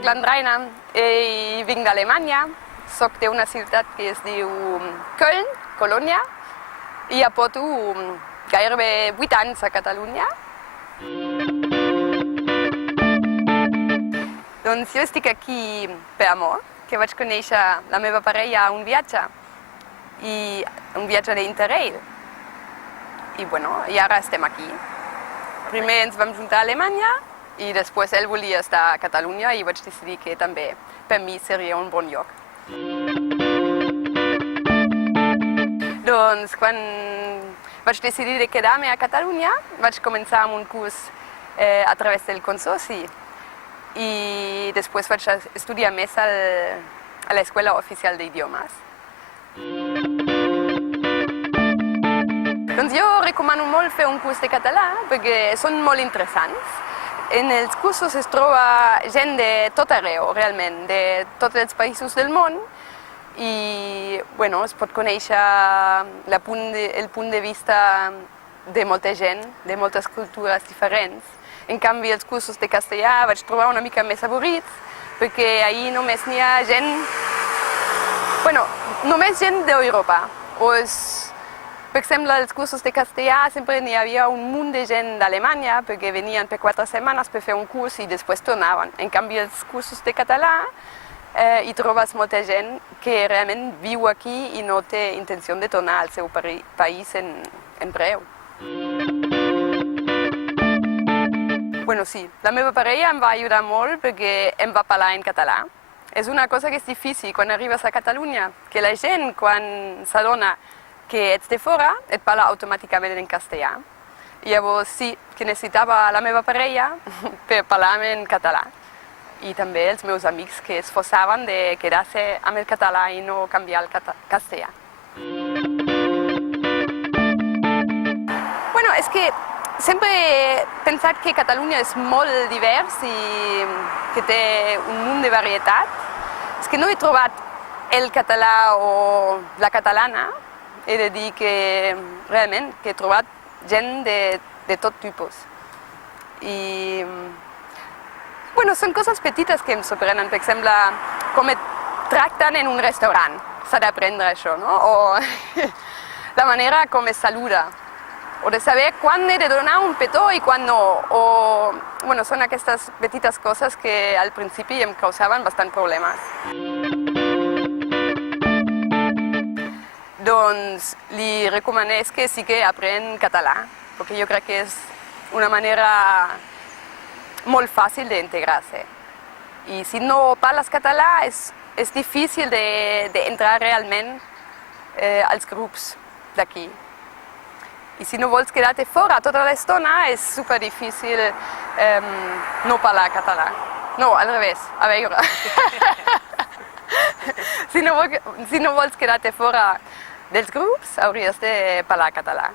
soc l'Andraina i vinc d'Alemanya. Soc d'una ciutat que es diu Köln, Colònia, i ja porto gairebé 8 anys a Catalunya. Doncs jo estic aquí per amor, que vaig conèixer la meva parella a un viatge d'Interrail. I ara estem aquí. Primer ens vam juntar a Alemanya i després ell volia estar a Catalunya i vaig decidir que també per mi seria un bon lloc. Doncs quan vaig decidir de quedar-me a Catalunya vaig començar amb un curs a través del consorci i després vaig estudiar més a l'Escola Oficial d'Idiomes. Doncs jo recomano molt fer un curs de català perquè són molt interessants. En els cursos es troba gent de tot arreu, realment, de tots els països del món i es pot conèixer el punt de vista de molta gent, de moltes cultures diferents. En canvi, els cursos de castellà vaig trobar una mica més avorrits perquè ahir només n'hi ha gent, només gent d'Europa. Per exemple, als cursos de castellà sempre n'hi havia un munt de gent d'Alemanya perquè venien per 4 setmanes per fer un curs i després tornaven. En canvi, als cursos de català hi trobes molta gent que realment viu aquí i no té intenció de tornar al seu país en breu. Sí, la meva parella em va ajudar molt perquè em va parlar en català. És una cosa que és difícil quan arribes a Catalunya, que la gent quan s'adona que ets de fora, et parla automàticament en castellà. I llavors sí, que necessitava la meva parella per parlar-me en català. I també els meus amics que es forçaven de quedar-se amb el català i no canviar al castellà. És que sempre he pensat que Catalunya és molt divers i que té un munt de varietat. És que no he trobat el català o la catalana. He de dir que realment he trobat gent de tot tipus. I són coses petites que em sorprenen. Per exemple, com et tracten en un restaurant. S'ha d'aprendre això, no? O la manera com es saluda. O de saber quan he de donar un petó i quan no. Són aquestes petites coses que al principi em causaven bastant problemes. Doncs li recomanés que sí que aprèn català, perquè jo crec que és una manera molt fàcil d'integrar-se. I si no parles català és difícil d'entrar realment als grups d'aquí. I si no vols quedar-te fora tota l'estona és superdifícil no parlar català. No, al revés, a veure. Si no vols quedar-te fora dels grups, hauries de parlar català.